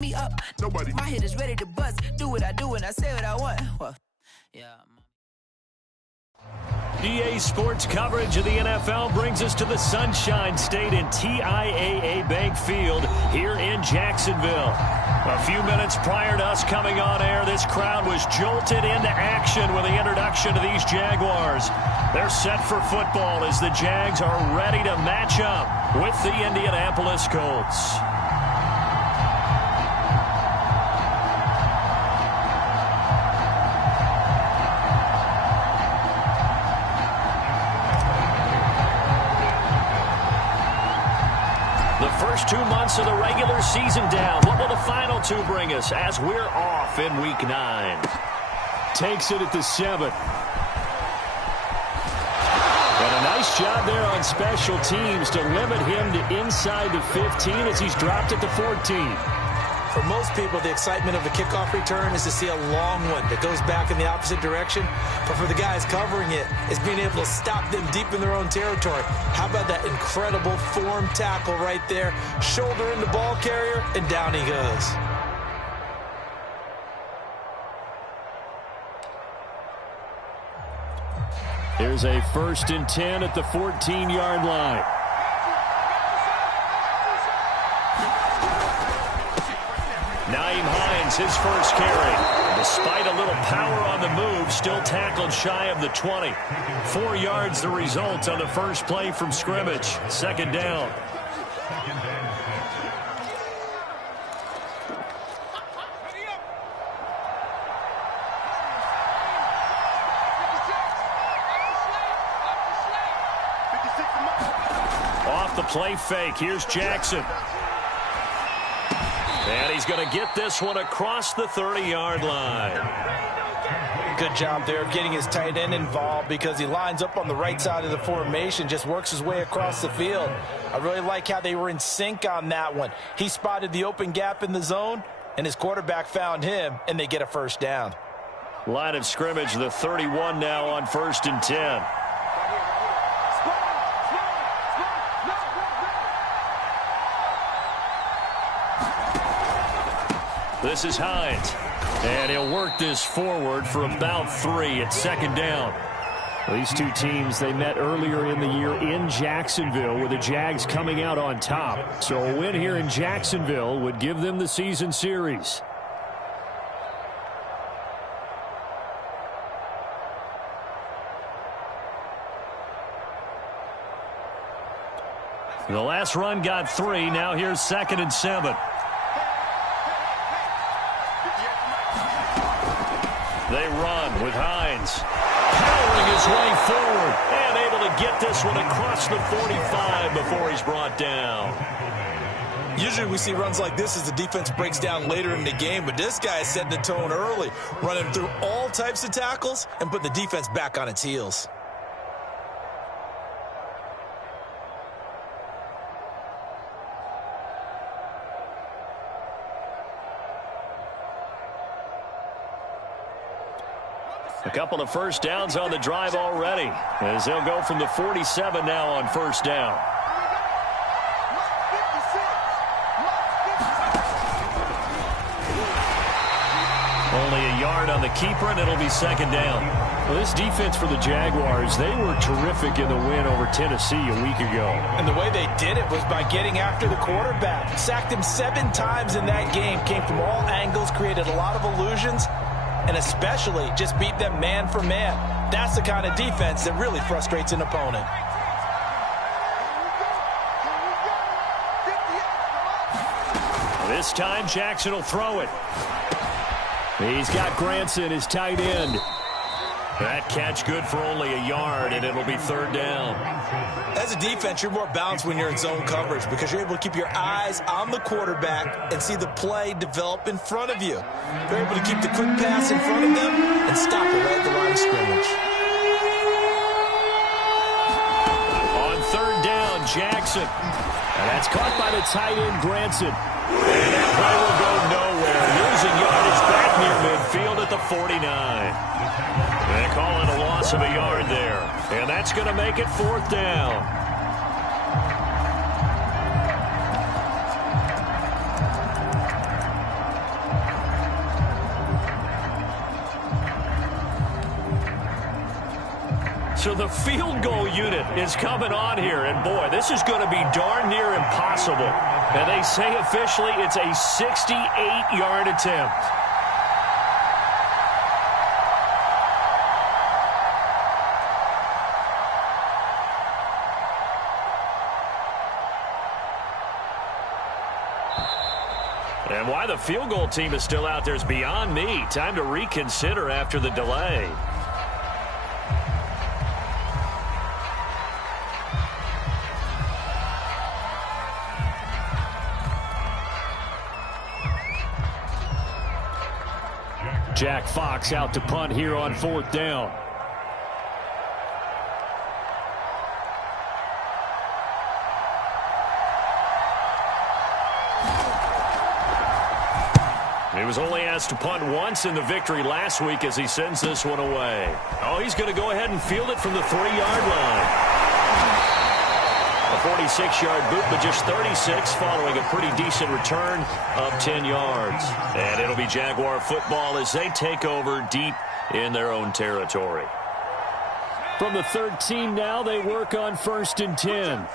Me up. Nobody. My head is ready to bust. Do what I do and I say what I want. Well, yeah. EA Sports coverage of the NFL brings us to the Sunshine State in TIAA Bank Field here in Jacksonville. A few minutes prior to us coming on air, this crowd was jolted into action with the introduction to these Jaguars. They're set for football as the Jags are ready to match up with the Indianapolis Colts. First 2 months of the regular season down. What will the final two bring us as we're off in Week 9? Takes it at the 7. And a nice job there on special teams to limit him to inside the 15 as he's dropped at the 14. For most people, the excitement of a kickoff return is to see a long one that goes back in the opposite direction. But for the guys covering it, it's being able to stop them deep in their own territory. How about that incredible form tackle right there? Shoulder in the ball carrier, and down he goes. Here's a 1st and 10 at the 14-yard line. His first carry. Despite a little power on the move, still tackled shy of the 20. 4 yards the result on the first play from scrimmage. 2nd down. Off the play fake. Here's Jackson. And he's going to get this one across the 30-yard line. Good job there getting his tight end involved because he lines up on the right side of the formation, just works his way across the field. I really like how they were in sync on that one. He spotted the open gap in the zone, and his quarterback found him, and they get a 1st down. Line of scrimmage, the 31 now on 1st and 10. This is Hines, and he'll work this forward for about 3 at 2nd down. These two teams, they met earlier in the year in Jacksonville with the Jags coming out on top. So a win here in Jacksonville would give them the season series. The last run got 3. Now here's 2nd and 7. They run with Hines, powering his way forward and able to get this one across the 45 before he's brought down. Usually we see runs like this as the defense breaks down later in the game, but this guy is setting the tone early, running through all types of tackles and putting the defense back on its heels. A couple of 1st downs on the drive already, as they'll go from the 47 now on 1st down. Only a yard on the keeper, and it'll be 2nd down. Well, this defense for the Jaguars, they were terrific in the win over Tennessee a week ago. And the way they did it was by getting after the quarterback. Sacked him 7 times in that game, came from all angles, created a lot of illusions, and especially just beat them man for man. That's the kind of defense that really frustrates an opponent. This time Jackson will throw it. He's got Granson, his tight end. That catch good for only a yard, and it'll be 3rd down. As a defense, you're more balanced when you're in zone coverage because you're able to keep your eyes on the quarterback and see the play develop in front of you. You're able to keep the quick pass in front of them and stop it right at the line of scrimmage. On 3rd down, Jackson. And that's caught by the tight end, Granson. And that play will go nowhere. Losing yardage back near midfield at the 49. They call it a loss of a yard there. And that's going to make it 4th down. So the field goal unit is coming on here. And, boy, this is going to be darn near impossible. And they say officially it's a 68-yard attempt. And why the field goal team is still out there is beyond me. Time to reconsider after the delay. Jack Fox out to punt here on 4th down. He was only asked to punt once in the victory last week as he sends this one away. Oh, he's going to go ahead and field it from the 3-yard line. A 46-yard boot, but just 36 following a pretty decent return of 10 yards. And it'll be Jaguar football as they take over deep in their own territory. From the 13 now, they work on 1st and 10.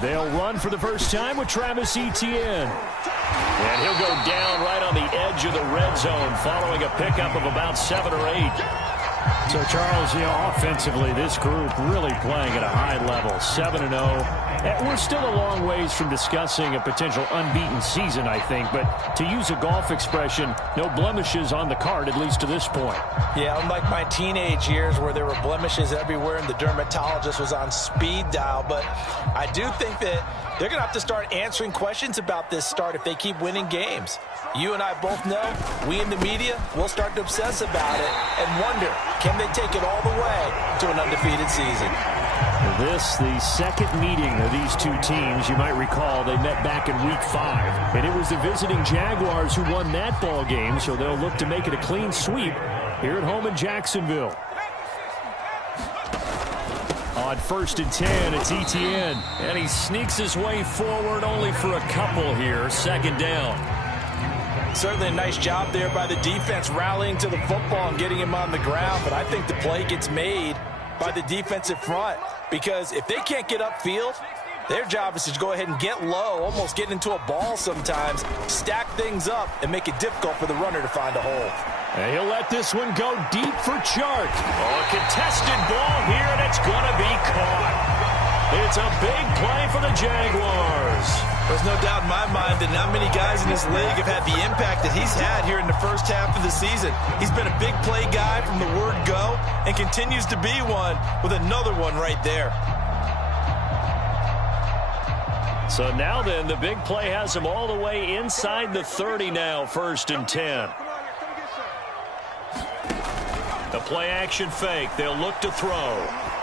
They'll run for the first time with Travis Etienne. And he'll go down right on the edge of the red zone following a pickup of about 7 or 8. So, Charles, offensively, this group really playing at a high level, 7-0. We're still a long ways from discussing a potential unbeaten season, I think. But to use a golf expression, no blemishes on the card, at least to this point. Yeah, unlike my teenage years where there were blemishes everywhere and the dermatologist was on speed dial. But I do think that they're going to have to start answering questions about this start if they keep winning games. You and I both know, we in the media, will start to obsess about it and wonder, can they take it all the way to an undefeated season? This, the second meeting of these two teams. You might recall they met back in Week 5. And it was the visiting Jaguars who won that ball game, so they'll look to make it a clean sweep here at home in Jacksonville. On 1st and 10, it's Etienne. And he sneaks his way forward only for a couple here. 2nd down. Certainly a nice job there by the defense rallying to the football and getting him on the ground. But I think the play gets made by the defensive front, because if they can't get upfield, their job is to go ahead and get low, almost get into a ball sometimes, stack things up, and make it difficult for the runner to find a hole. And he'll let this one go deep for Chark. Oh, a contested ball here, and it's going to be caught. It's a big play for the Jaguars. There's no doubt in my mind that not many guys in this league have had the impact that he's had here in the first half of the season. He's been a big play guy from the word go and continues to be one with another one right there. So now then, the big play has him all the way inside the 30 now, 1st and 10. The play action fake. They'll look to throw.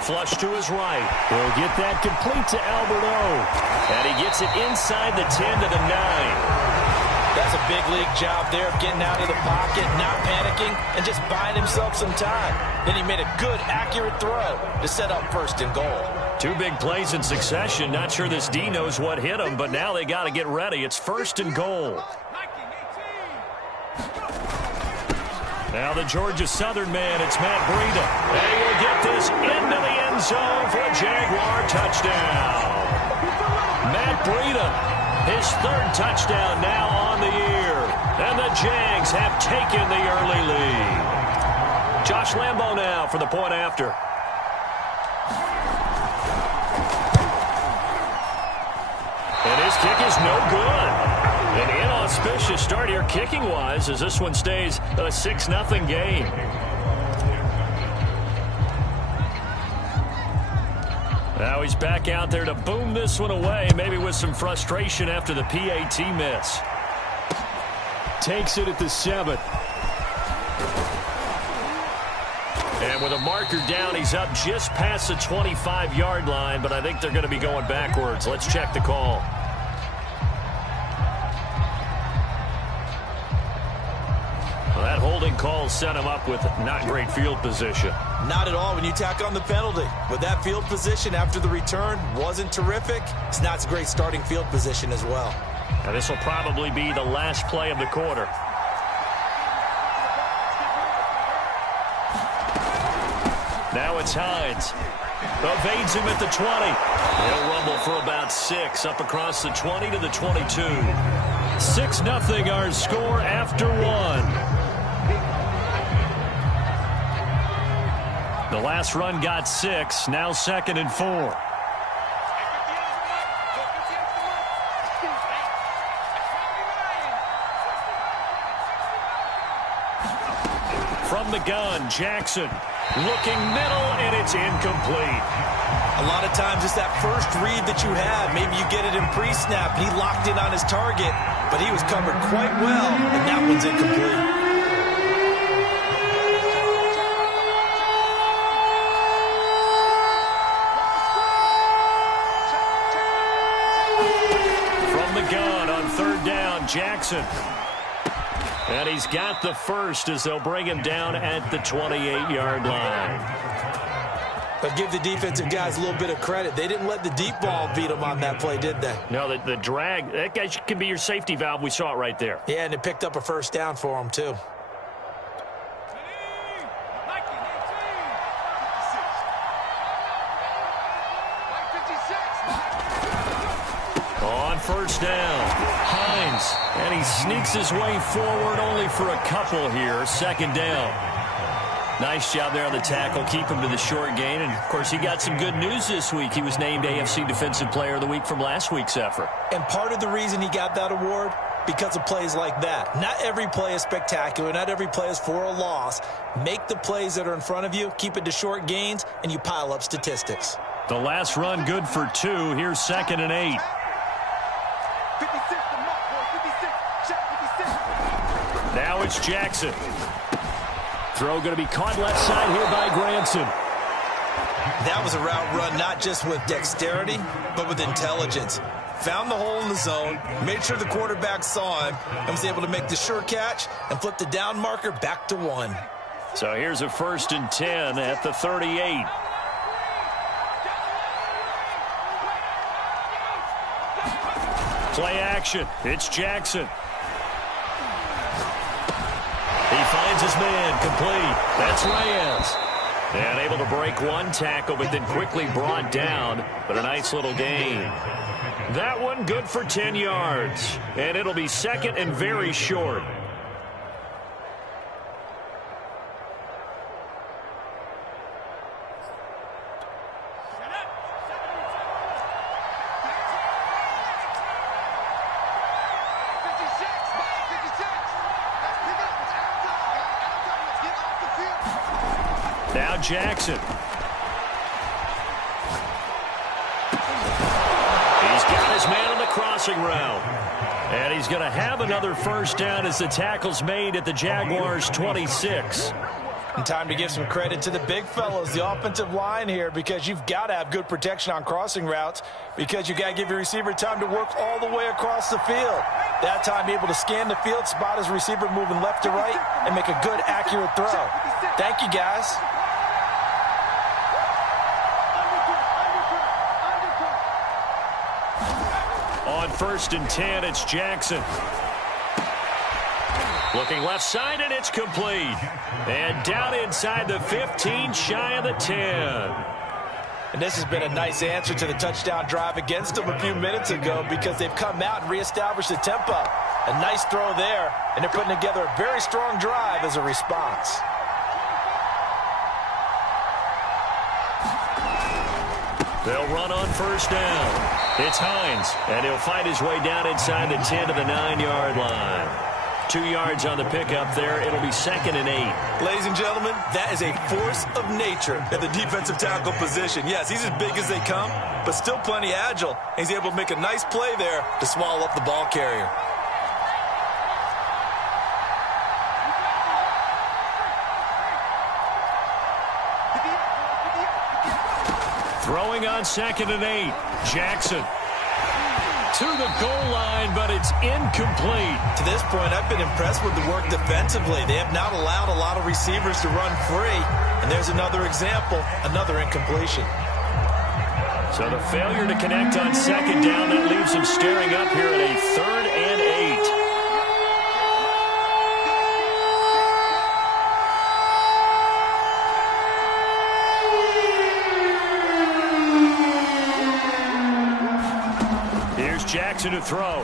Flush to his right. He'll get that complete to Alberto. And he gets it inside the 10 to the 9. That's a big league job there of getting out of the pocket, not panicking, and just buying himself some time. Then he made a good, accurate throw to set up 1st and goal. 2 big plays in succession. Not sure this D knows what hit him, but now they got to get ready. It's 1st and goal. Now the Georgia Southern man, it's Matt Breida. And he will get this into the end zone for a Jaguar touchdown. Matt Breida, his 3rd touchdown now on the year. And the Jags have taken the early lead. Josh Lambo now for the point after. And his kick is no good. An inauspicious start here kicking-wise as this one stays a 6-0 game. Now he's back out there to boom this one away, maybe with some frustration after the PAT miss. Takes it at the 7. And with a marker down, he's up just past the 25-yard line, but I think they're going to be going backwards. Let's check the call. That holding call set him up with not great field position. Not at all when you tack on the penalty. But that field position after the return wasn't terrific. It's not a great starting field position as well. And this will probably be the last play of the quarter. Now it's Hines. Evades him at the 20. He'll rumble for about 6 up across the 20 to the 22. 6-0 our score after 1. The last run got 6. Now 2nd and 4. From the gun, Jackson looking middle, and it's incomplete. A lot of times it's that first read that you have. Maybe you get it in pre-snap, and he locked in on his target, but he was covered quite well, and that one's incomplete. From the gun on 3rd down, Jackson. And he's got the first as they'll bring him down at the 28-yard line. But give the defensive guys a little bit of credit. They didn't let the deep ball beat them on that play, did they? No, the drag, that guy can be your safety valve. We saw it right there. Yeah, and it picked up a first down for him, too. On 1st down, Hines, and he sneaks his way forward only for a couple here. 2nd down. Nice job there on the tackle. Keep him to the short gain. And, of course, he got some good news this week. He was named AFC Defensive Player of the Week from last week's effort. And part of the reason he got that award, because of plays like that. Not every play is spectacular. Not every play is for a loss. Make the plays that are in front of you, keep it to short gains, and you pile up statistics. The last run good for 2. Here's 2nd and 8. 56, the mark, boy, 56, shot 56. Now it's Jackson. Throw going to be caught left side here by Granson. That was a route run not just with dexterity, but with intelligence. Found the hole in the zone, made sure the quarterback saw him, and was able to make the sure catch and flip the down marker back to 1. So here's a 1st and 10 at the 38. Play action. It's Jackson. He finds his man, complete. That's Reyes. And able to break one tackle, but then quickly brought down. But a nice little gain. That one good for 10 yards. And it'll be 2nd and very short. Now Jackson. He's got his man on the crossing route. And he's going to have another 1st down as the tackle's made at the Jaguars' 26. And time to give some credit to the big fellows, the offensive line here, because you've got to have good protection on crossing routes, because you've got to give your receiver time to work all the way across the field. That time able to scan the field, spot his receiver moving left to right, and make a good, accurate throw. Thank you, guys. On 1st and 10, it's Jackson. Looking left side, and it's complete. And down inside the 15, shy of the 10. And this has been a nice answer to the touchdown drive against them a few minutes ago, because they've come out and reestablished the tempo. A nice throw there, and they're putting together a very strong drive as a response. They'll run on 1st down. It's Hines, and he'll fight his way down inside the 10 to the 9-yard line. 2 yards on the pickup there. It'll be 2nd and 8. Ladies and gentlemen, that is a force of nature at the defensive tackle position. Yes, he's as big as they come, but still plenty agile. He's able to make a nice play there to swallow up the ball carrier. Throwing on 2nd and 8. Jackson to the goal line, but it's incomplete. To this point, I've been impressed with the work defensively. They have not allowed a lot of receivers to run free. And there's another example, another incompletion. So the failure to connect on 2nd down, that leaves him staring up here at a 3rd and 8. motion to throw.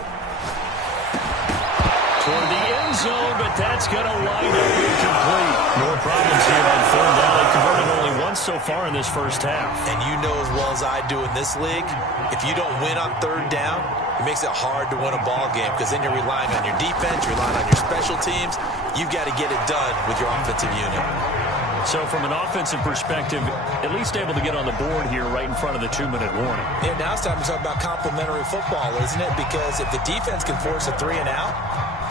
Toward the end zone, but that's going to wind up incomplete. More problems here on third down. They converted only once so far in this first half. And you know as well as I do in this league, if you don't win on third down, it makes it hard to win a ball game because then you're relying on your defense, you're relying on your special teams. You've got to get it done with your offensive unit. So from an offensive perspective, at least able to get on the board here right in front of the 2-minute warning. Yeah, now it's time to talk about complementary football, isn't it? Because if the defense can force a 3 and out,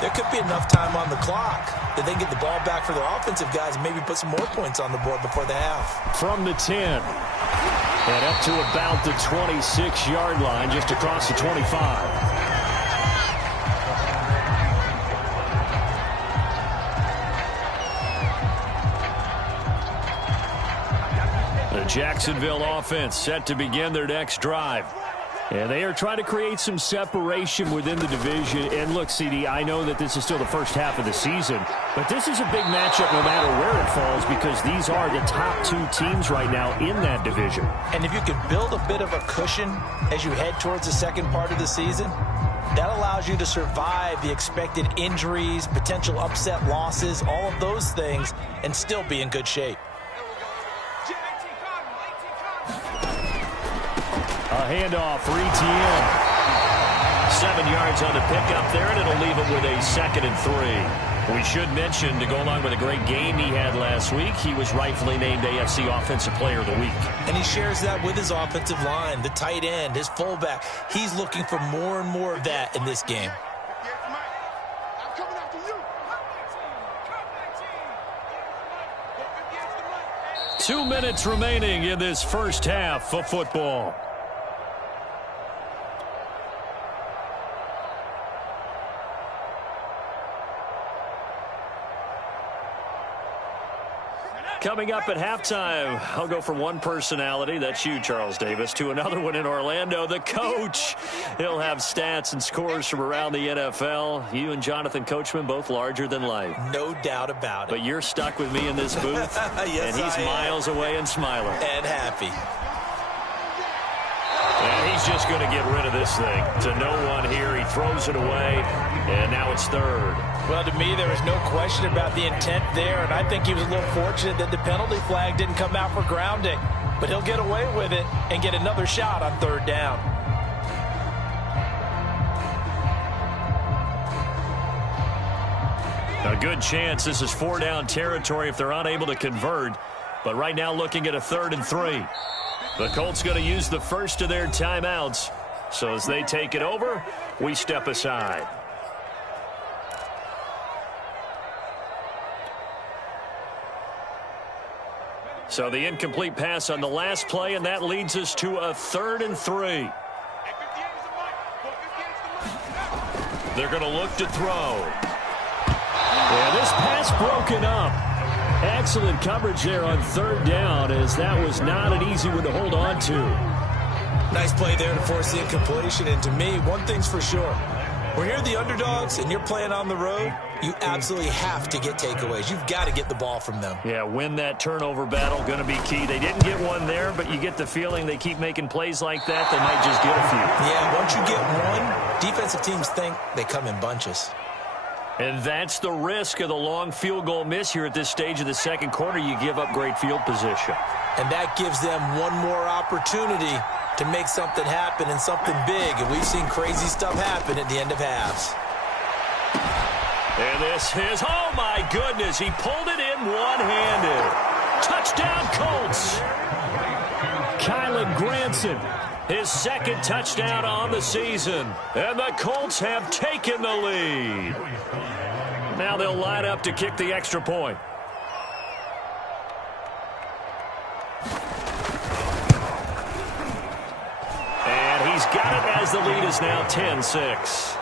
there could be enough time on the clock that they get the ball back for their offensive guys and maybe put some more points on the board before the half. From the 10 and up to about the 26-yard line, just across the 25. The Jacksonville offense set to begin their next drive. And they are trying to create some separation within the division. And look, CD, I know that this is still the first half of the season, but this is a big matchup no matter where it falls because these are the top 2 teams right now in that division. And if you can build a bit of a cushion as you head towards the second part of the season, that allows you to survive the expected injuries, potential upset losses, all of those things, and still be in good shape. A handoff for ETN. 7 yards on the pickup there, and it'll leave it with a 2nd and 3. We should mention, to go along with a great game he had last week, he was rightfully named AFC Offensive Player of the Week. And he shares that with his offensive line, the tight end, his fullback. He's looking for more and more of that in this game. 2 minutes remaining in this first half of football. Coming up at halftime, I'll go from one personality, that's you, Charles Davis, to another one in Orlando, the coach. He'll have stats and scores from around the NFL. You and Jonathan Coachman, both larger than life. No doubt about it. But you're stuck with me in this booth, yes, and he's miles away and smiling. And happy. And he's just going to get rid of this thing. To no one here, he throws it away, and now it's third. Well, to me, there was no question about the intent there, and I think he was a little fortunate that the penalty flag didn't come out for grounding. But he'll get away with it and get another shot on third down. A good chance this is 4-down territory if they're unable to convert. But right now looking at a 3rd and 3. The Colts going to use the first of their timeouts. So as they take it over, we step aside. So the incomplete pass on the last play, and that leads us to a 3rd and 3. They're going to look to throw. Yeah, this pass broken up. Excellent coverage there on 3rd down, as that was not an easy one to hold on to. Nice play there to force the incompletion. And to me, one thing's for sure. When you're the underdogs and you're playing on the road, you absolutely have to get takeaways. You've got to get the ball from them. Yeah, win that turnover battle, going to be key. They didn't get one there, but you get the feeling they keep making plays like that, they might just get a few. Yeah, once you get one, defensive teams think they come in bunches. And that's the risk of the long field goal miss here at this stage of the second quarter. You give up great field position. And that gives them one more opportunity to make something happen and something big. And we've seen crazy stuff happen at the end of halves. And this is, oh my goodness, he pulled it in one-handed. Touchdown Colts. Kylan Granson, his 2nd touchdown on the season. And the Colts have taken the lead. Now they'll line up to kick the extra point. And he's got it as the lead is now 10-6.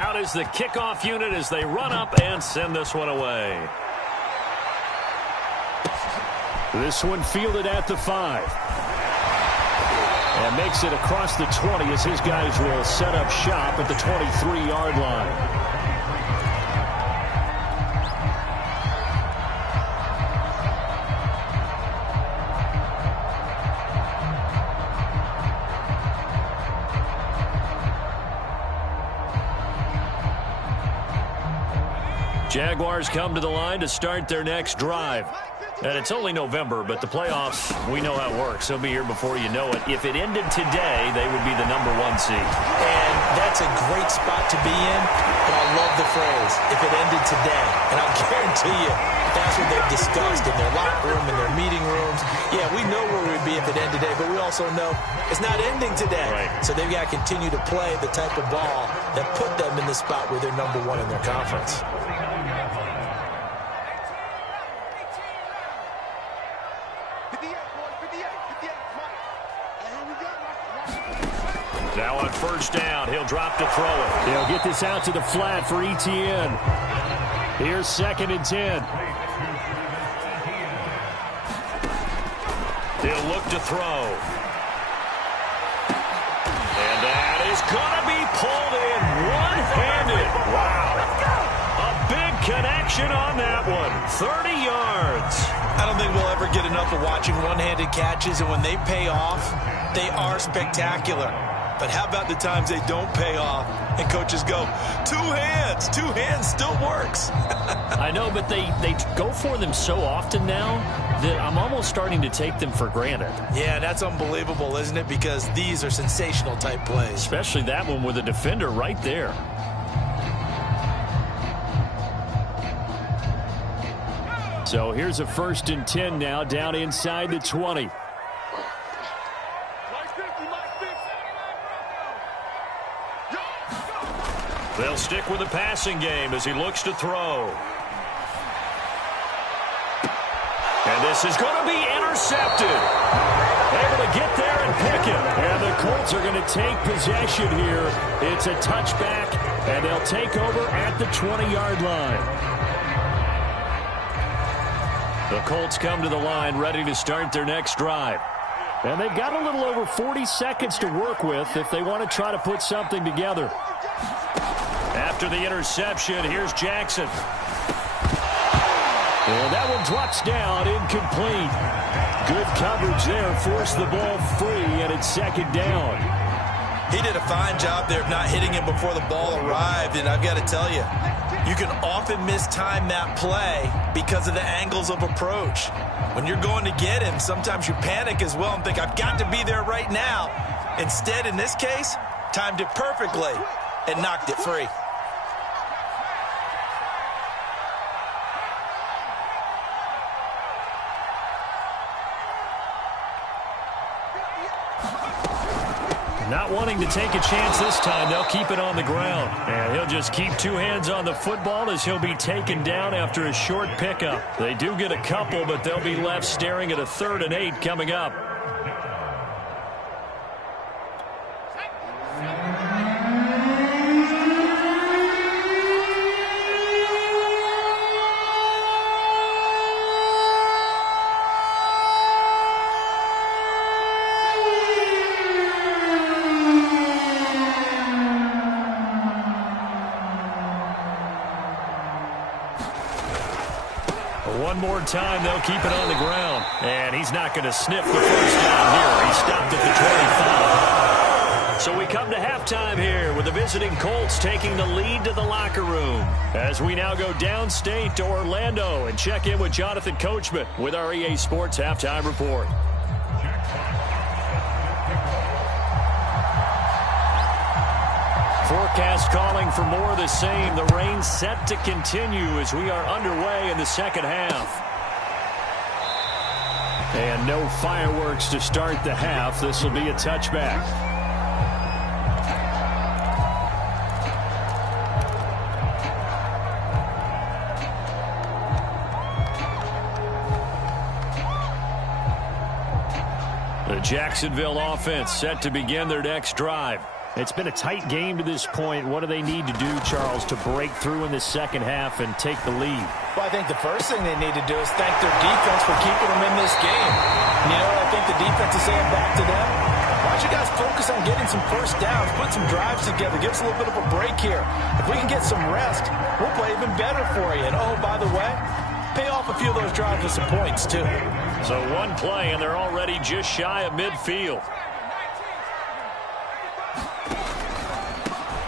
Out is the kickoff unit as they run up and send this one away. This one fielded at the 5. And makes it across the 20 as his guys will set up shop at the 23-yard line. Jaguars come to the line to start their next drive. And it's only November, but the playoffs, we know how it works. They'll be here before you know it. If it ended today, they would be the #1 seed. And that's a great spot to be in, but I love the phrase, if it ended today. And I'll guarantee you, that's what they've discussed in their locker room, in their meeting rooms. Yeah, we know where we'd be if it ended today, but we also know it's not ending today. Right. So they've got to continue to play the type of ball that put them in the spot where they're #1 in their conference. Now on first down, he'll drop to throw it. He'll get this out to the flat for Etienne. Here's 2nd and 10. He'll look to throw. And that is going to be pulled in one-handed. Wow. A big connection on that one. 30 yards. I don't think we'll ever get enough of watching one-handed catches, and when they pay off, they are spectacular. But how about the times they don't pay off and coaches go, two hands still works. I know, but they go for them so often now that I'm almost starting to take them for granted. Yeah, that's unbelievable, isn't it? Because these are sensational type plays. Especially that one with a defender right there. So here's a 1st and 10 now down inside the 20. They'll stick with the passing game as he looks to throw. And this is going to be intercepted. Able to get there and pick it. And the Colts are going to take possession here. It's a touchback, and they'll take over at the 20-yard line. The Colts come to the line ready to start their next drive. And they've got a little over 40 seconds to work with if they want to try to put something together. After the interception, here's Jackson. And that one drops down, incomplete. Good coverage there, forced the ball free, and it's 2nd down. He did a fine job there of not hitting him before the ball arrived, and I've got to tell you, you can often mistime that play because of the angles of approach. When you're going to get him, sometimes you panic as well and think, I've got to be there right now. Instead, in this case, timed it perfectly and knocked it free. Not wanting to take a chance this time, they'll keep it on the ground. And he'll just keep 2 hands on the football as he'll be taken down after a short pickup. They do get a couple, but they'll be left staring at a 3rd and 8 coming up. One more time, they'll keep it on the ground. And he's not going to sniff the first down here. He stopped at the 25. So we come to halftime here with the visiting Colts taking the lead to the locker room. As we now go downstate to Orlando and check in with Jonathan Coachman with our EA Sports Halftime Report. Forecast calling for more of the same. The rain set to continue as we are underway in the 2nd half. And no fireworks to start the half. This will be a touchback. The Jacksonville offense set to begin their next drive. It's been a tight game to this point. What do they need to do, Charles, to break through in the 2nd half and take the lead? Well, I think the first thing they need to do is thank their defense for keeping them in this game. You know, I think the defense is saying back to them, why don't you guys focus on getting some first downs, put some drives together, give us a little bit of a break here. If we can get some rest, we'll play even better for you. And, oh, by the way, pay off a few of those drives with some points, too. So one play, and they're already just shy of midfield.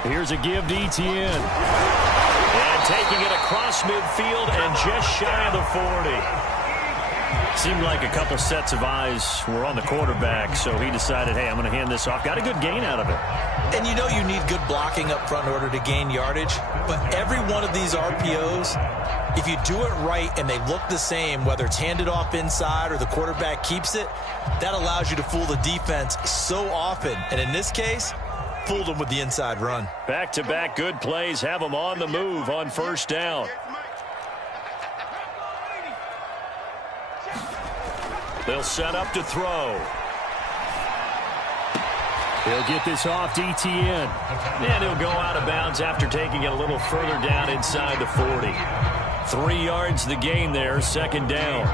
Here's a give to Etienne. And taking it across midfield and just shy of the 40. Seemed like a couple sets of eyes were on the quarterback, so he decided, hey, I'm going to hand this off. Got a good gain out of it. And you know you need good blocking up front in order to gain yardage, but every one of these RPOs, if you do it right and they look the same, whether it's handed off inside or the quarterback keeps it, that allows you to fool the defense so often. And in this case, fooled them with the inside run. Back-to-back good plays have them on the move on first down. They'll set up to throw. He'll get this off to Etienne. And he'll go out of bounds after taking it a little further down inside the 40. 3 yards the gain there, second down.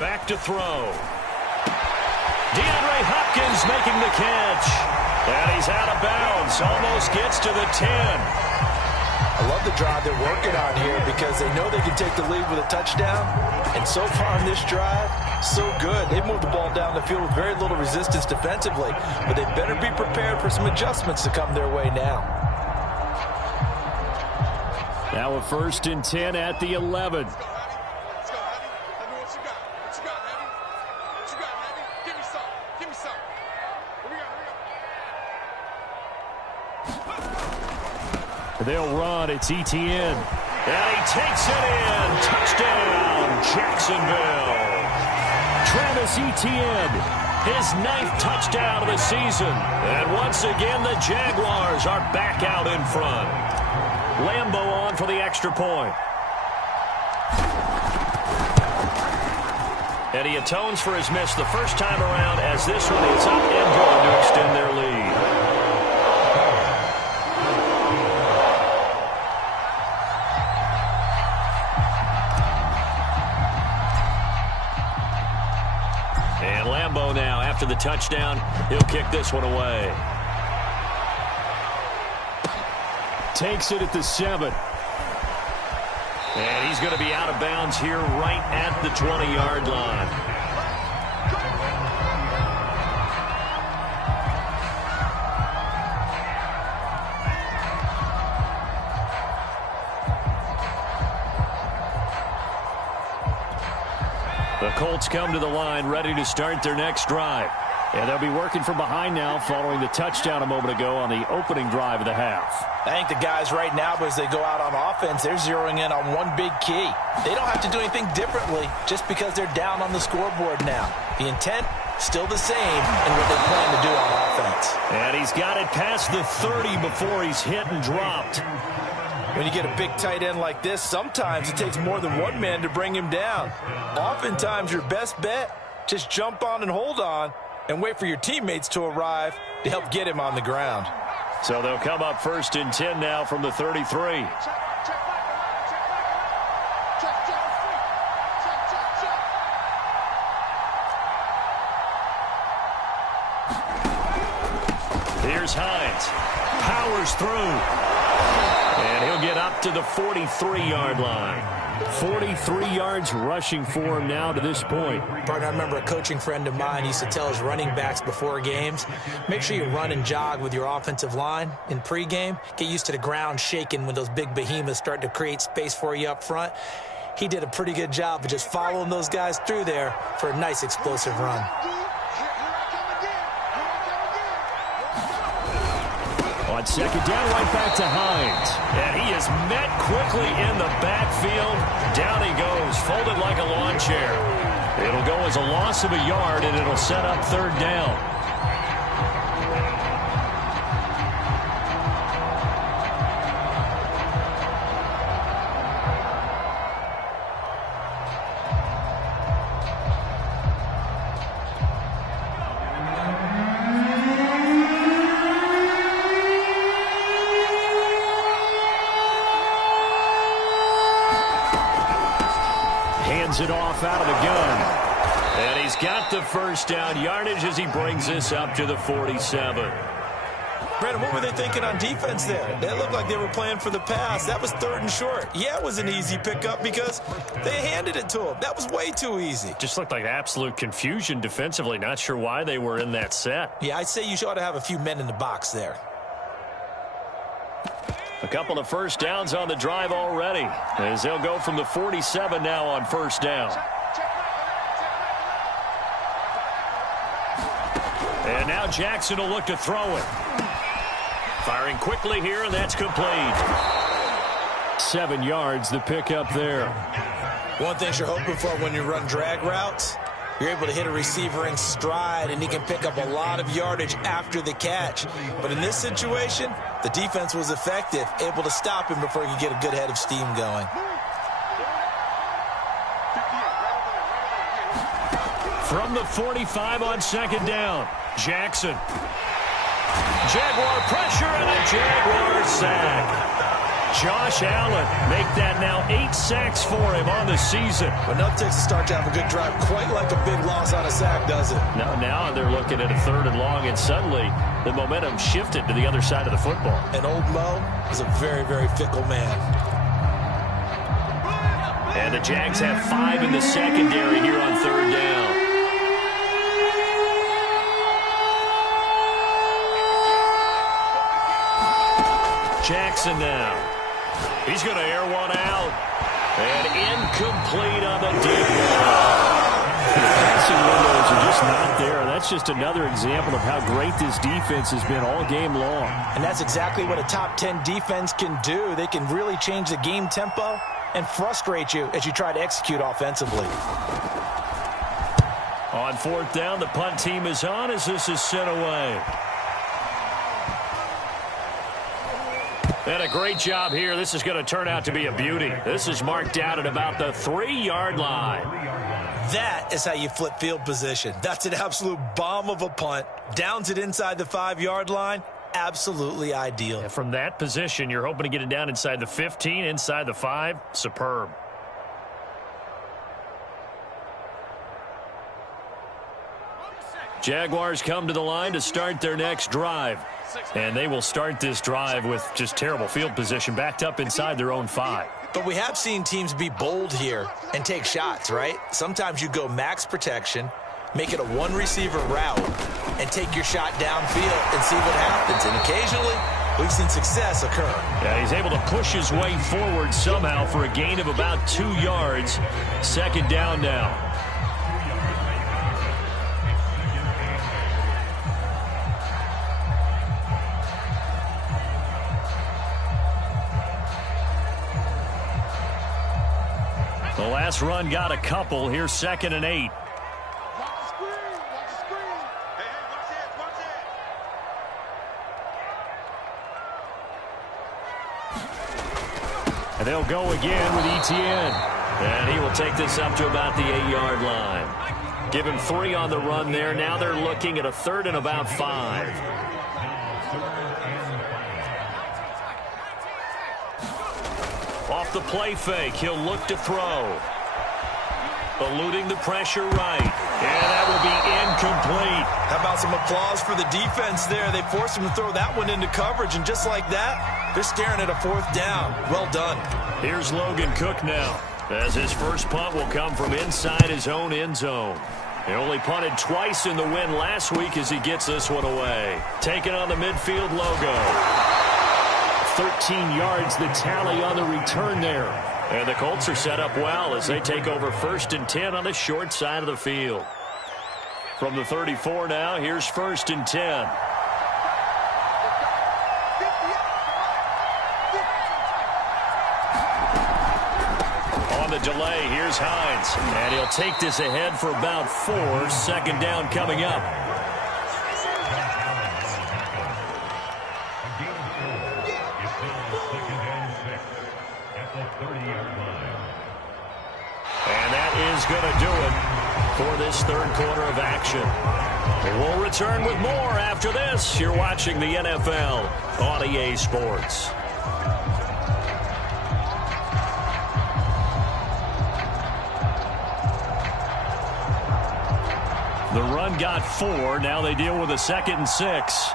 Back to throw. DeAndre Hopkins making the catch. And he's out of bounds. Almost gets to the 10. I love the drive they're working on here because they know they can take the lead with a touchdown. And so far in this drive, so good. They've moved the ball down the field with very little resistance defensively. But they better be prepared for some adjustments to come their way now. Now a 1st and 10 at the 11. They'll run. It's Etienne. And he takes it in. Touchdown, Jacksonville. Travis Etienne, his 9th touchdown of the season. And once again, the Jaguars are back out in front. Lambeau on for the extra point. And he atones for his miss the first time around as this one is up and good to extend their lead. And Lambeau now, after the touchdown, he'll kick this one away. Takes it at the 7. And he's going to be out of bounds here right at the 20-yard line. The Colts come to the line, ready to start their next drive. And they'll be working from behind now following the touchdown a moment ago on the opening drive of the half. I think the guys right now, as they go out on offense, they're zeroing in on one big key. They don't have to do anything differently just because they're down on the scoreboard now. The intent, still the same in what they plan to do on offense. And he's got it past the 30 before he's hit and dropped. When you get a big tight end like this, sometimes it takes more than one man to bring him down. Oftentimes, your best bet, just jump on and hold on and wait for your teammates to arrive to help get him on the ground. So they'll come up 1st and 10 now from the 33. Here's Hines. Powers through. And he'll get up to the 43-yard line. 43 yards rushing for him now to this point. Partner, I remember a coaching friend of mine used to tell his running backs before games, make sure you run and jog with your offensive line in pregame. Get used to the ground shaking when those big behemoths start to create space for you up front. He did a pretty good job of just following those guys through there for a nice explosive run. On 2nd down, right back to Hines. And he is met quickly in the backfield. Down he goes, folded like a lawn chair. It'll go as a loss of a yard, and it'll set up 3rd down. he's got the first down yardage as he brings this up to the 47. Brandon, what were they thinking on defense there? They looked like they were playing for the pass. That was 3rd and short. Yeah, it was an easy pickup because they handed it to him. That was way too easy. Just looked like absolute confusion defensively. Not sure why they were in that set. Yeah, I'd say you ought to have a few men in the box there. A couple of first downs on the drive already, as they'll go from the 47 now on first down. And now Jackson will look to throw it. Firing quickly here, and that's complete. 7 yards, the pickup there. One thing you're hoping for when you run drag routes, you're able to hit a receiver in stride, and he can pick up a lot of yardage after the catch. But in this situation, the defense was effective, able to stop him before he could get a good head of steam going. From the 45 on second down, Jackson. Jaguar pressure and a Jaguar sack. Josh Allen make that now 8 sacks for him on the season. But no takes to start to have a good drive, quite like a big loss on a sack, does it? Now they're looking at a 3rd and long, and suddenly the momentum shifted to the other side of the football. And old Mo is a very, very fickle man. And the Jags have 5 in the secondary here on 3rd down. Jackson now. He's going to air one out. And incomplete on the deep ball. The passing windows are just not there. That's just another example of how great this defense has been all game long. And that's exactly what a top 10 defense can do. They can really change the game tempo and frustrate you as you try to execute offensively. On 4th down, the punt team is on as this is sent away. And a great job here. This is going to turn out to be a beauty. This is marked out at about the 3-yard line. That is how you flip field position. That's an absolute bomb of a punt. Downs it inside the 5-yard line. Absolutely ideal. And from that position, you're hoping to get it down inside the 15, inside the 5. Superb. Jaguars come to the line to start their next drive. And they will start this drive with just terrible field position, backed up inside their own 5. But we have seen teams be bold here and take shots, right? Sometimes you go max protection, make it a 1-receiver route, and take your shot downfield and see what happens. And occasionally, we've seen success occur. Yeah, he's able to push his way forward somehow for a gain of about 2 yards. 2nd down now. The last run got a couple. Here's 2nd and 8. And they'll go again with Etienne. And he will take this up to about the 8-yard line. Give him 3 on the run there. Now they're looking at a 3rd and about 5. Off the play fake, he'll look to throw. Eluding the pressure right. And that will be incomplete. How about some applause for the defense there? They forced him to throw that one into coverage, and just like that, they're staring at a 4th down. Well done. Here's Logan Cook now, as his first punt will come from inside his own end zone. He only punted twice in the win last week as he gets this one away. Taking on the midfield logo. 13 yards the tally on the return there. And the Colts are set up well as they take over 1st and 10 on the short side of the field. From the 34 now, here's 1st and 10. On the delay, here's Hines. And he'll take this ahead for about 4. 2nd down coming up. And that is going to do it for this 3rd quarter of action. We'll return with more after this. You're watching the NFL on EA Sports. The run got 4. Now they deal with a 2nd and 6.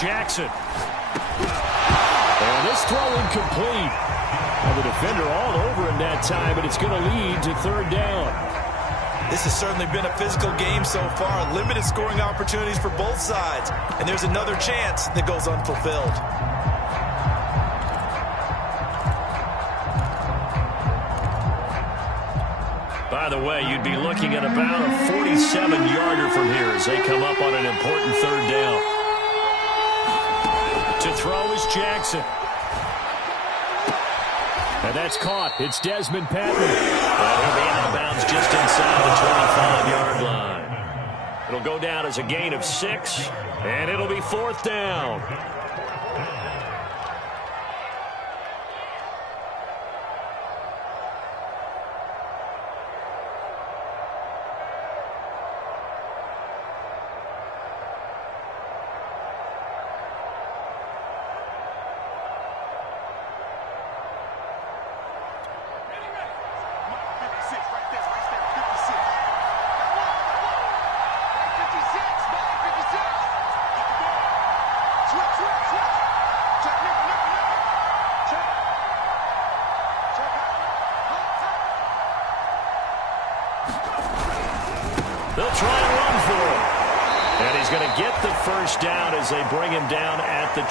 Jackson. And this throw incomplete. Well, the defender all over him that time, but it's going to lead to 3rd down. This has certainly been a physical game so far. Limited scoring opportunities for both sides. And there's another chance that goes unfulfilled. By the way, you'd be looking at about a 47-yarder from here as they come up on an important 3rd down. To throw is Jackson. And that's caught. It's Desmond Patton. And he'll be out of bounds just inside the 25-yard line. It'll go down as a gain of 6, and it'll be 4th down. They'll try and run for him. And he's going to get the 1st down as they bring him down at the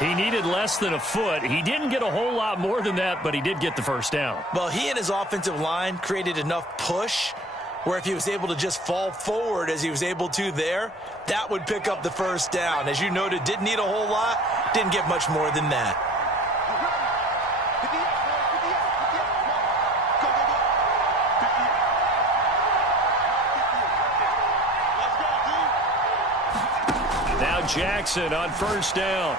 23. He needed less than a foot. He didn't get a whole lot more than that, but he did get the 1st down. Well, he and his offensive line created enough push where if he was able to just fall forward as he was able to there, that would pick up the 1st down. As you noted, didn't need a whole lot, didn't get much more than that. Jackson on 1st down.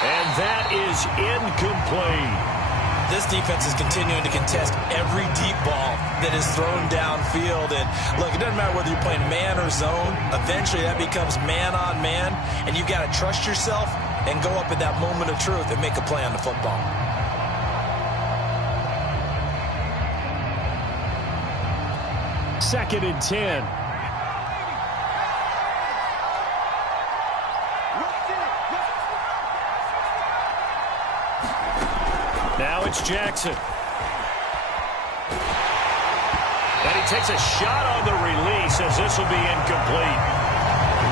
And that is incomplete. This defense is continuing to contest every deep ball that is thrown downfield. And look, it doesn't matter whether you're playing man or zone. Eventually that becomes man on man. And you've got to trust yourself and go up at that moment of truth and make a play on the football. Second and 10. Now it's Jackson. And he takes a shot on the release as this will be incomplete.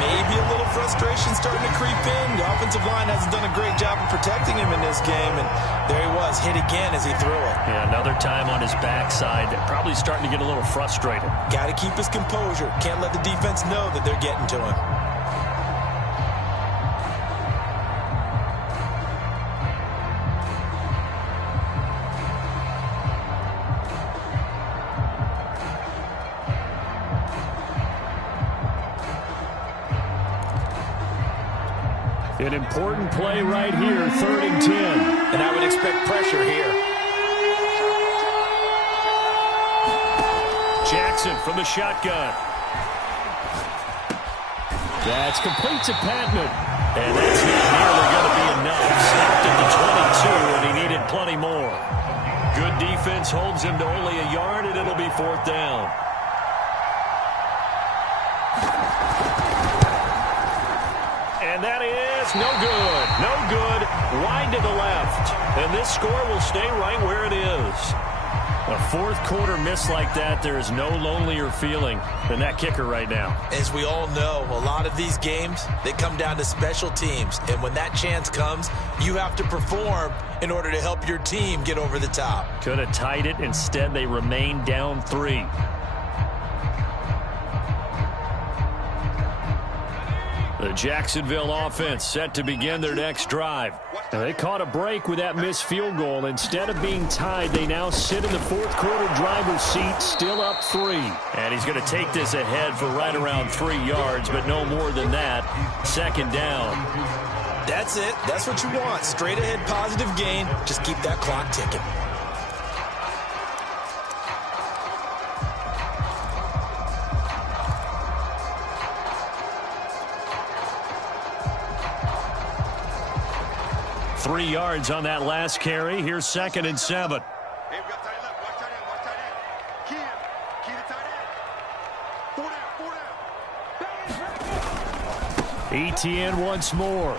Maybe a little frustration starting to creep in. The offensive line hasn't done a great job of protecting him in this game. And there he was, hit again as he threw it. Yeah, another time on his backside. Probably starting to get a little frustrated. Got to keep his composure. Can't let the defense know that they're getting to him. An important play right here, 3rd and 10. And I would expect pressure here. Jackson from the shotgun. That's complete to Patton. And that's not nearly going to be enough. Snapped at the 22, and he needed plenty more. Good defense holds him to only a yard, and it'll be 4th down. And that is no good. No good. Wide to the left. And this score will stay right where it is. A 4th quarter miss like that, there is no lonelier feeling than that kicker right now. As we all know, a lot of these games, they come down to special teams. And when that chance comes, you have to perform in order to help your team get over the top. Could have tied it. Instead, they remain down 3. The Jacksonville offense set to begin their next drive. Now, they caught a break with that missed field goal. Instead of being tied, they now sit in the 4th quarter driver's seat, still up 3. And he's going to take this ahead for right around 3 yards, but no more than that. 2nd down. That's it. That's what you want. Straight ahead positive gain. Just keep that clock ticking. 3 yards on that last carry. Here's 2nd and 7. Hey, we got tight end left. Watch tight end. Watch tight end. Key to tight end. 4 down. ETN once more.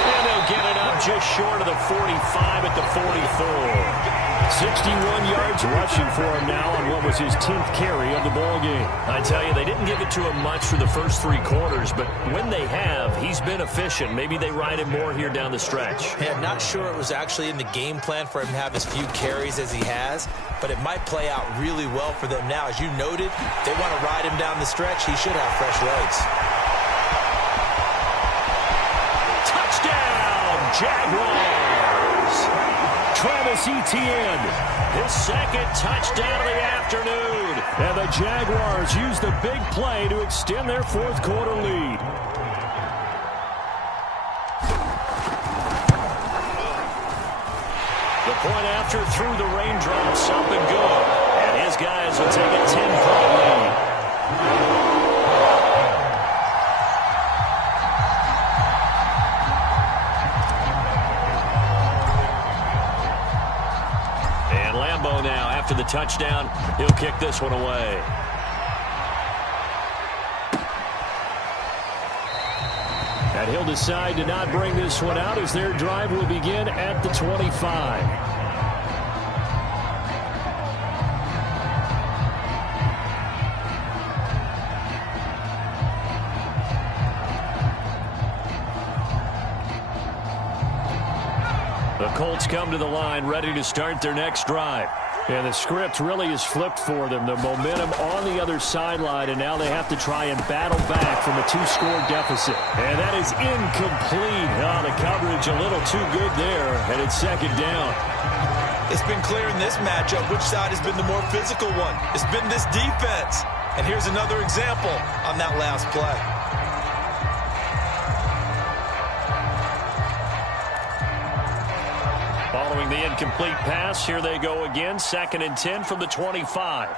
And they'll get it up just short of the 45 at the 44. 61 yards rushing for him now on what was his 10th carry of the ball game. I tell you, they didn't give it to him much for the first 3 quarters, but when they have, he's been efficient. Maybe they ride him more here down the stretch. Yeah, not sure it was actually in the game plan for him to have as few carries as he has, but it might play out really well for them now. As you noted, they want to ride him down the stretch. He should have fresh legs. Touchdown, Jaguars! Travis Etienne, his 2nd touchdown of the afternoon. And the Jaguars use the big play to extend their 4th quarter lead. The point after through the raindrops, up and good. And his guys will take a 10-point lead. Now, after the touchdown, he'll kick this one away. And he'll decide to not bring this one out as their drive will begin at the 25. The Colts come to the line ready to start their next drive. And the script really is flipped for them. The momentum on the other sideline, and now they have to try and battle back from a 2-score deficit. And that is incomplete. Oh, the coverage a little too good there, and it's 2nd down. It's been clear in this matchup which side has been the more physical one. It's been this defense. And here's another example on that last play. Following the incomplete pass, here they go again. 2nd and 10 from the 25.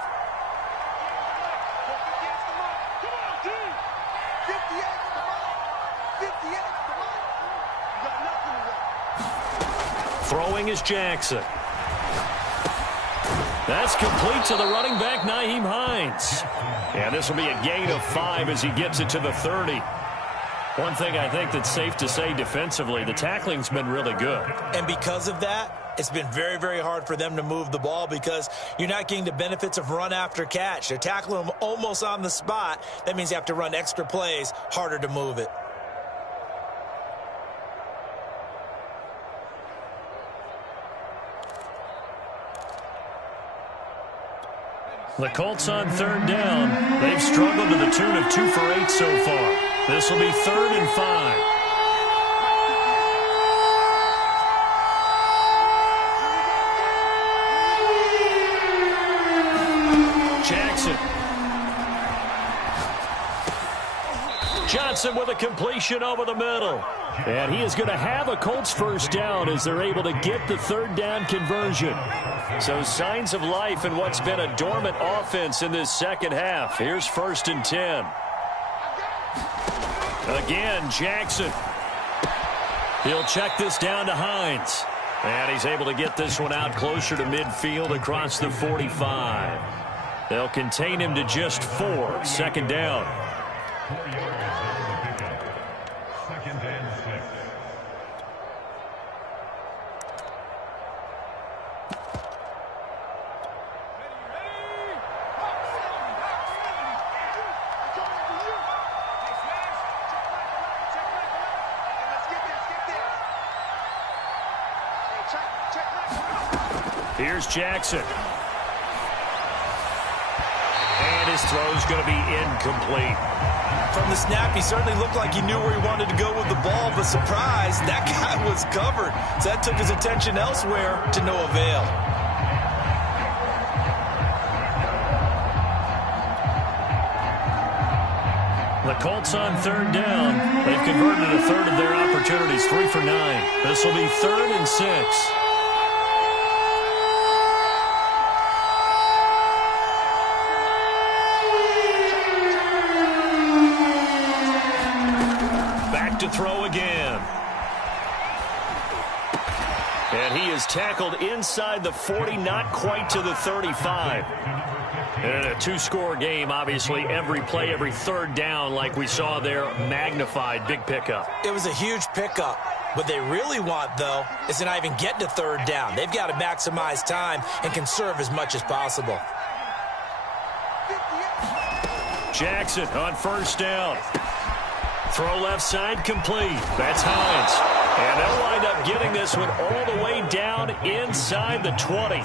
Throwing is Jackson. That's complete to the running back, Nyheim Hines. And this will be a gain of 5 as he gets it to the 30. One thing I think that's safe to say defensively, the tackling's been really good. And because of that, it's been very, very hard for them to move the ball because you're not getting the benefits of run after catch. They're tackling them almost on the spot. That means you have to run extra plays, harder to move it. The Colts on 3rd down. They've struggled to the tune of 2 for 8 so far. This will be 3rd and 5. Jackson. Johnson with a completion over the middle. And he is going to have a Colts 1st down as they're able to get the 3rd down conversion. So signs of life in what's been a dormant offense in this 2nd half. Here's 1st and 10. Again, Jackson. He'll check this down to Hines. And he's able to get this one out closer to midfield across the 45. They'll contain him to just 4. 2nd down. Here's Jackson. And his throw's going to be incomplete. From the snap, he certainly looked like he knew where he wanted to go with the ball, but surprise, that guy was covered. So that took his attention elsewhere to no avail. The Colts on 3rd down. They've converted a 1/3 of their opportunities, 3 for 9. This will be 3rd and 6. To throw again. is tackled inside the 40, not quite to the 35. And a two-score game, obviously, every play, every third down, like we saw there, magnified, big pickup. It was a huge pickup. What they really want, though, is to not even get to third down. They've got to maximize time and conserve as much as possible. Jackson on first down. Throw left side complete. That's Hines. And they'll wind up getting this one all the way down inside the 20.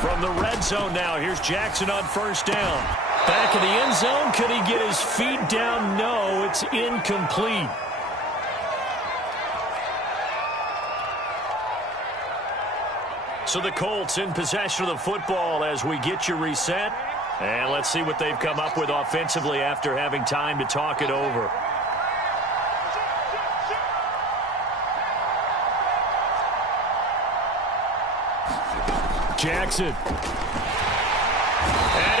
From the red zone now, here's Jackson on first down. Back in the end zone, could he get his feet down? No, it's incomplete. So the Colts in possession of the football as we get you reset. And let's see what they've come up with offensively after having time to talk it over. Jackson. And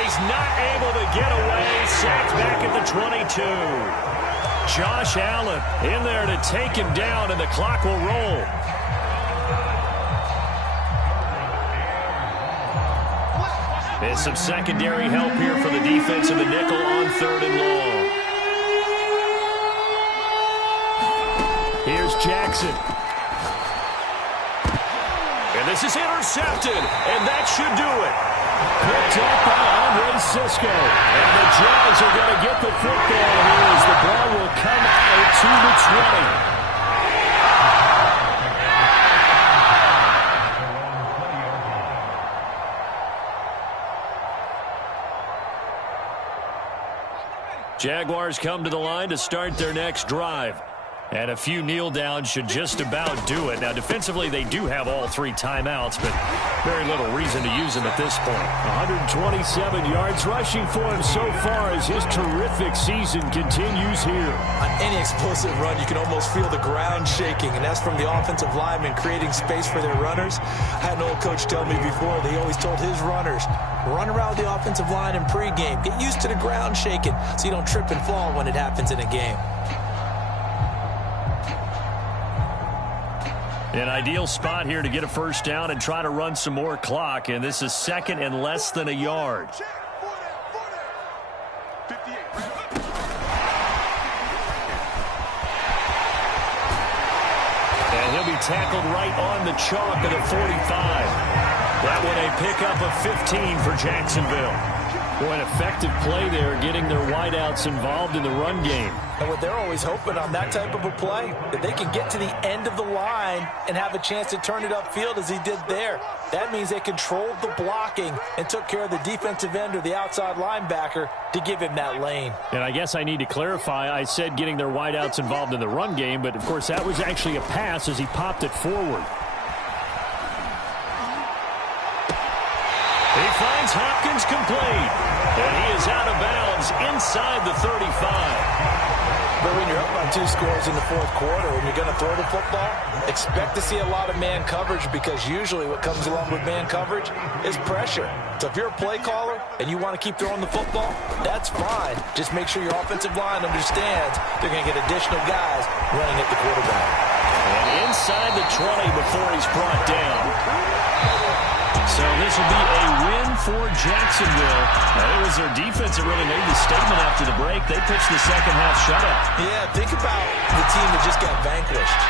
he's not able to get away. Sacked back at the 22. Josh Allen in there to take him down, and the clock will roll. And some secondary help here for the defense in the nickel on third and long. Here's Jackson. And this is intercepted, and that should do it. Picked up by Andre Cisco. And the Jags are going to get the football here as the ball will come out to the 20. Jaguars come to the line to start their next drive. And a few kneel downs should just about do it. Now, defensively, they do have all three timeouts, but very little reason to use them at this point. 127 yards rushing for him so far as his terrific season continues here. On any explosive run, you can almost feel the ground shaking, and that's from the offensive linemen creating space for their runners. I had an old coach tell me before, they always told his runners, run around the offensive line in pregame. Get used to the ground shaking so you don't trip and fall when it happens in a game. An ideal spot here to get a first down and try to run some more clock, and this is second and less than a yard. And he'll be tackled right on the chalk at the 45. That one a pickup of 15 for Jacksonville. Boy, an effective play there, getting their wideouts involved in the run game. And what they're always hoping on that type of a play, that they can get to the end of the line and have a chance to turn it upfield as he did there. That means they controlled the blocking and took care of the defensive end or the outside linebacker to give him that lane. And I guess I need to clarify, I said getting their wideouts involved in the run game, but of course that was actually a pass as he popped it forward. He finds Hopkins complete, and he is out of bounds inside the 35. But when you're up by 2 scores in the fourth quarter and you're going to throw the football, expect to see a lot of man coverage, because usually what comes along with man coverage is pressure. So if you're a play caller and you want to keep throwing the football, that's fine. Just make sure your offensive line understands they're going to get additional guys running at the quarterback. And inside the 20 before he's brought down. So this will be a win for Jacksonville. It was their defense that really made the statement after the break. They pitched the second half shutout. Yeah, think about the team that just got vanquished.